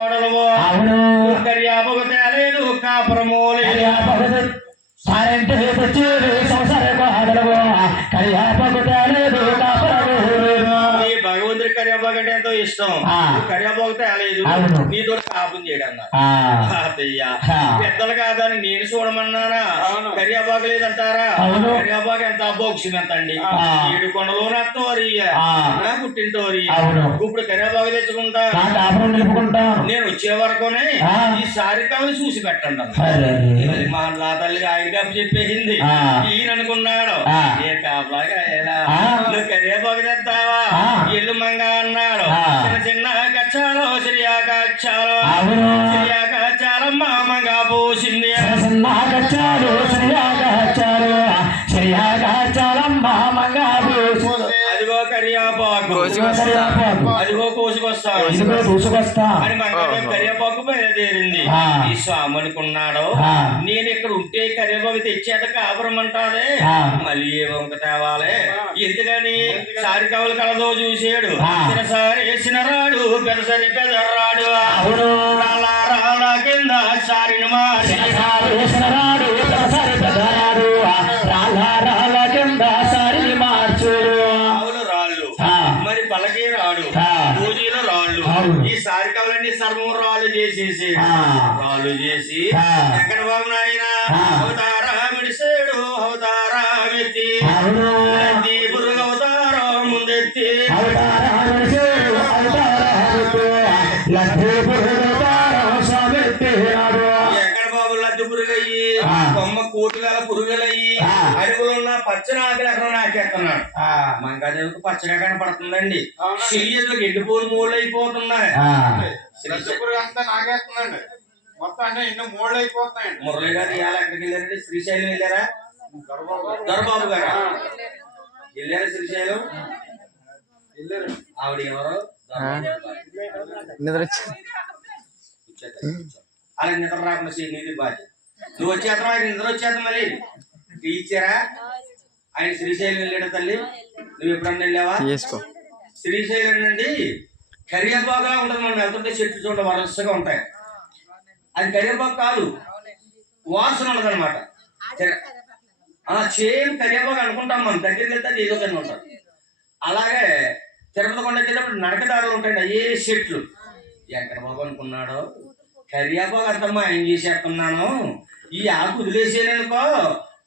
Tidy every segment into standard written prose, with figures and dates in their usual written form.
అవును కర్యాపగలేదు కాపురమోలేదు సారంటే వచ్చేది సంసార బాధలవో కర్యాపగలేదు కాపురమోలేదు. ఈ భగవంతుడి కర్యాపాకు అంటే ఎంతో ఇష్టం. కర్యాపాకు తేలేదు నీతో కాపురం చేయడం పెద్దలు కాదని నేను చూడమన్నారా? కర్యాపాకు లేదంటారా? కర్యాపాకు ఎంత బోక్సం ఎంత అండి? 7 కొండలోనే పుట్టింటోరి ఇప్పుడు కర్యాపాకు తెచ్చుకుంటా నేను వచ్చే వరకునే ఈ సారికాలు చూసి పెట్టండి. మా నా తల్లి ఆయన చెప్పేసింది. ఈయన అనుకున్నాడు ఏ కాపలాగా నువ్వు కర్యాపాకు తెస్తావా ఇల్లు మంగ అన్నాడు. చిన్న చిన్న కచ్చాలో శ్రీయాకచ్చాలో శ్రీయాకచ్చాలమ్మ మంగ పూసింది. అదిగో కర్యాపాకు అదిగో కోసుకొస్తా అని మంగళ కర్యాపాకు బయలుదేరింది. ఈ స్వామి అనుకున్నాడు నేను ఇక్కడ ఉంటే కర్యాపాకు తెచ్చేట కాపురం అంటాదే మళ్ళీ ఏ వంక తేవాలి ఎందుకని సారికావులు కలదో చూసాడు. చిన్నసారి వేసిన రాడు పెద్దసరి పెద్దరాడు రాళ్ళ కింద సారిని మారి మరి పలకే రాడు పూజీలో రాళ్ళు ఈ సారికావులన్నీ సర్వం రాళ్ళు చేసేసి రాళ్ళు చేసి ఎక్కడ బాబు నాయన అవతారా విడిసేడు అవతారా వ్యక్తి పురుగు అవతారో ముందెత్తి ఎక్కడ బాబు లద్ది పురుగయ్యి కొమ్మ కోటుగల పురుగులయ్యి అడుగులో ఉన్న పచ్చని ఆకులు ఎక్కడ నాకేస్తున్నాడు. మంగాదేవికి పచ్చగా కనపడుతుందండి. చెయ్యలకు ఎండిపోలు మూళ్ళు అయిపోతున్నాయి. అంతా నాకేస్తుందండి మొత్తం అంటే ఎన్నో మూళ్ళు అయిపోతున్నాయండి. మురళి గారు ఇవాళ ఎక్కడికి వెళ్ళారండి? శ్రీశైలం వెళ్ళారా? దొరబాబు గారు వెళ్ళారా శ్రీశైలం? వెళ్ళారు. ఆవిడ ఎవరు? అలా నిద్ర రాకుండా నీది బాధ్యత. నువ్వు వచ్చేద్దాం ఆయన నిద్ర వచ్చేద్దాం. మళ్ళీ ఇచ్చారా ఆయన శ్రీశైలం వెళ్ళాడు తల్లి? నువ్వు ఎప్పుడన్నా వెళ్ళావా? శ్రీశైలం నుండి కరివేపాకులా ఉంటుంది. మనం వెళ్తుంటే చెట్లు చూడ వరసగా ఉంటాయి. అది కరివేపాకు కాదు, వాసన ఉండదు అనమాట. సేమ్ కరివేపాకు అనుకుంటాం మనం, దగ్గరికి వెళ్తే అది ఏదో కన్నా ఉంటాం. అలాగే తిరుపతి కొండకి వెళ్ళినప్పుడు నడకదారులు ఉంటాయండి, అయ్యే చెట్లు. ఎక్కడ బాబు అనుకున్నాడో కరివేపాకు అంతమ్మా ఏం చేసేస్తున్నాను ఈ ఆకు వదిలేసేననుకో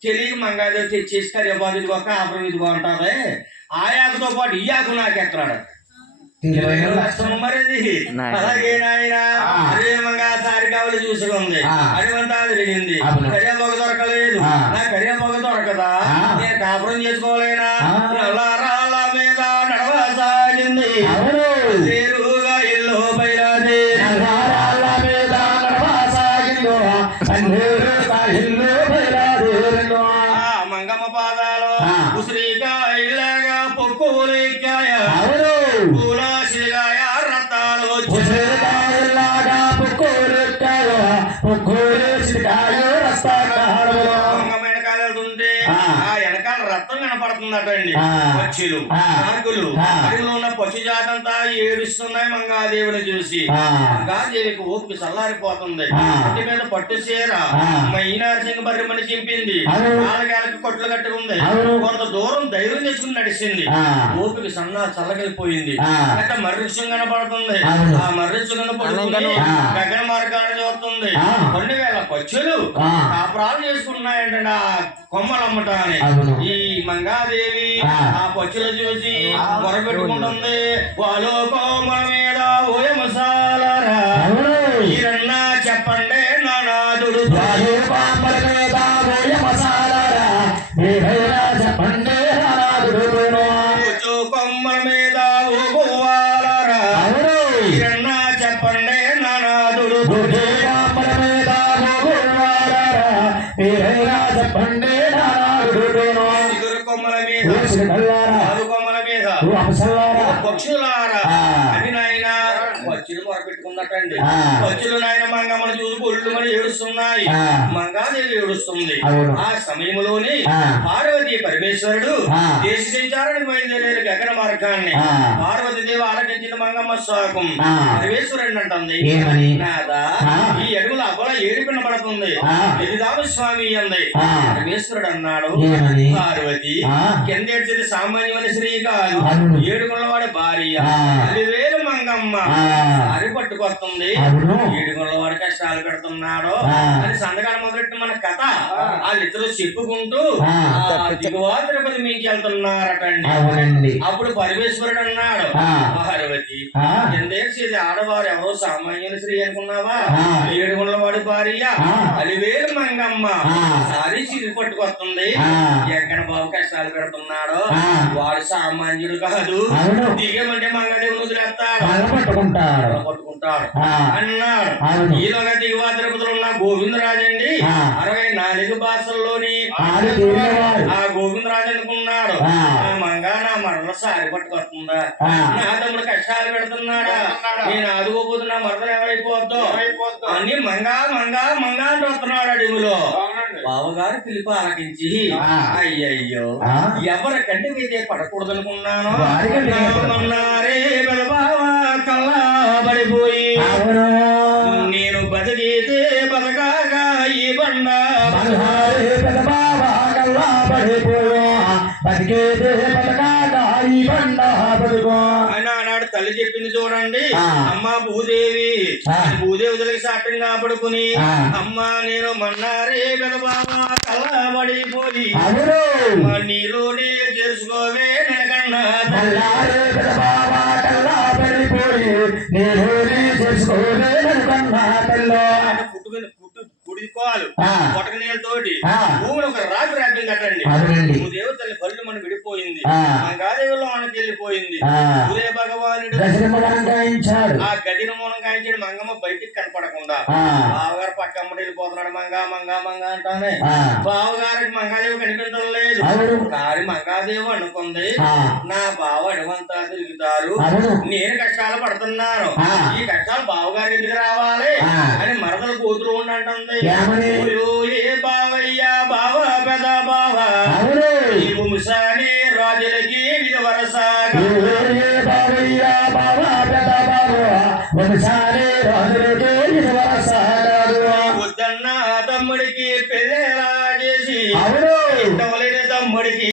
తెలియక మంగాదేవి తెచ్చేసి కరివేపాకు ఇదిగో కాపురం ఇదిగో అంటారే ఆ ఆకుతో పాటు ఈ ఆకు నాకు ఎక్కడాడు మరి అలాగే నాయన అదే మంగా సారికావులు చూసుకుంది అడివంతా తిరిగింది. కరివేపాకు దొరకలేదు. నా కరివేపాకు దొరకదా నేను కాపురం చేసుకోలేనా? రాళ్ళ మీద నడవసాగింది చేరుగా ఇల్లు బయలుదేరి మంగమ్మ పాదాలు ఉసిరికాయలాగా పొక్కులేకాయ పూలాసిగాయ రత్తాలు వెనకాలంటే ఆ వెనకాల రక్తం కనపడుతుందటండి. పక్షులు నాగులు అడవిలో ఉన్న పశు జాతంతా ఏడుస్తున్నాయి మంగాదేవిని చూసి. మంగాదేవికి ఓపిక చల్లారిపోతుంది. ఇంటి మీద పట్టు చీర మైనారసింగ బర్రెమని చింపింది. నాలుగేళ్ళకి కొట్లు కట్టుకుంది. కొంత దూరం ధైర్యం తెచ్చుకుని నడిచింది. ఓపిక చల్లగలిపోయింది. అక్కడ మర్రిక్షం కనపడుతుంది. ఆ మర్రిక్షం కింద పడుతుంది గగన మార్గాన్ని చూస్తుంది. 2,000 పక్షులు కాపురాలు చేసుకున్నాయంటే ఆ కొమ్మలు అమ్మటాన్ని. ఈ మంగాదేవి ఆ పక్షులు చూసి మొరపెట్టుకుంటుంది. వాళ్ళో కోమల మీద ఓయమసాలరా ఈరన్నా చెప్పండి నానాదుడు కొమ్మల మీద ఓవాలరా ఈరన్నా చెప్పండి నానాదుడు కొమ్మల మీద కొమ్మల మీద పక్షులారా అని నాయన పక్షులు పెట్టుకున్నట్టండి. ఆ. పచ్చులు నాయన మంగమ్మను చూసి ఒళ్ళు మరి ఏడుస్తున్నాయి. ఆ. మంగాదేవి ఏడుస్తుంది. అవును. ఆ సమయంలోని ఆ. పార్వతీ పరమేశ్వరుడు ఆ. దేశ సంచారానికి బయలుదేరే గగన మార్గాన్ని ఆ. పార్వతీదేవి ఆలకించిన మంగమ్మ స్వాగం. ఆ. పరమేశ్వరుడు అంటుంది, ఏమని? నాదా ఆ. ఈ అడుగుల అబ్బల ఏడు వినబడుతుంది. ఆ. ఎదిదామ స్వామి అంది. ఆ. పరమేశ్వరుడు అన్నాడు, ఏమని? పార్వతి ఆ. కిందేడ్చేది సామాన్యమైన స్త్రీ కాదు, అవును. ఏడుగులవాడి భార్య. ఆ. 10,000 మంగమ్మ ఆ. సారి పట్టుకొస్తుంది. అవును. ఏడుగులవాడి కష్టాలు పెడుతున్నాడు ఆ. అని సంతకాల మొదలెట్టిన మన కథ వాళ్ళిద్దరూ చెప్పుకుంటూ ఆ. దిగువా తిరుపతి మీకు వెళ్తున్నారటండి. అవునండి. అప్పుడు పరమేశ్వరుడు అన్నాడు, ఆ. పార్వతి ఆ. కిందేడ్చేది ఆడవారు ఎవరో సామాన్యుల స్త్రీ అనుకున్నావా? ఆ. ఏడుగులవాడి భార్య ఆ. 10,000 మంగమ్మ ఆ. సారి చిరుగు పట్టుకొస్తుంది. ఆ. ఎక్కడ బాబు కష్టాలు పెడుతున్నాడో ఆ. వాడు సామాన్యుడు కాదు, అవును. దిగమంటే మంగదేవుని వదిలేస్తాడు, మళ్ళ పట్టుకుంటాడు. పట్టుకుంటాడు ఆ. అన్నాడు. అవును. ఈలోగా దిగువా తిరుపతిలో ఉన్న గోవిందరాజండి ఆ. 64 భాషల్లోని ఆడు తీరేవాడు. ఆ గోవిందరాజు అనుకున్నాడు, ఆ. నా మంగా నా మరల సారి పట్టుకొస్తుందా, ఆ. నా తమ్ముడు కష్టాలు పెడుతున్నాడా, నేను ఆదుకోపోతే నా మరదలు ఏమైపోద్దో అని మంగా మంగా మంగా అంటూ వస్తున్నాడు అడుగులో. అవునండి. బావగారు పిలుపు ఆలకించి, ఆ. అయ్యయ్యో ఆ. ఎవరికంటే అయితే పడకూడదు అనుకున్నాను, వారికంటే అన్నారే బావా కల్లా పడిపోయి, అవును. నేను బతికితే బతకాగా ఈ బండ బంగారే పెదబావా కల్లా పడిపోయా, బతికేదే బతకాగా ఈ బండ బతుకో. ఆయన ఆనాడు తల్లి చెప్పింది చూడండి. ఆ. అమ్మ భూదేవి, ఆ. భూదేవి తల్లికి సాటంగా పడుకుని, ఆ. అమ్మ నేను మన్నారే పెదబావా కల్లా పడిపోయి, అవును. అమ్మ నీలోనే చేసుకోవే నిలకన్నా బంగారే పెదబావా కల్లా పడిపోయి, నేను చేసుకోలేదనుకన్నా తల్లో. కుడుకోవాలి ఆ. పొటక నీళ్ళతోటి ఆ. భూమిని ఒక రాజు రాజ్యం కట్టండి. అవునండి. భూదేవి తల్లి కళ్ళు మనం విడిపోయింది, ఆ. మంగాదేవిలో మనకి వెళ్ళిపోయింది. ఆ. సూర్య భగవానుడు గజనిమ్మలను గాయించాడు. ఆ గదిని మూలం కాయించాడు, మంగమ్మ బయటికి కనపడకుండా. ఆ. బావగారు పక్కమ్మటి వెళ్ళిపోతున్నాడు, మంగా మంగా మంగా అంటానే. ఆ. బావగారికి మంగాదేవి కనిపించడం లేదు. అవును. కానీ మంగాదేవి అనుకుంది, ఆ. నా బావ అడవంతా తిరుగుతారు, అవును. నేను కష్టాలు పడుతున్నాను, ఆ. ఈ కష్టాలు బావగారి ఇంటికి రావాలి ఆ. అని మరదలు కూతురు ఉండంటుంది. ఏమని? ఓయో ఏ బావయ్య బావ పెద బావ, అవును. ఈ వంశాని రాజులకి ఇది వరసాగా, ఏ బావయ్యా బావా పెద బావా, వంశాలే రాజులకే ఇది వరసాగాడు. వద్దన్న తమ్ముడికి పెళ్ళేలా చేసి, అవును. ఇష్టం లేని తమ్ముడికి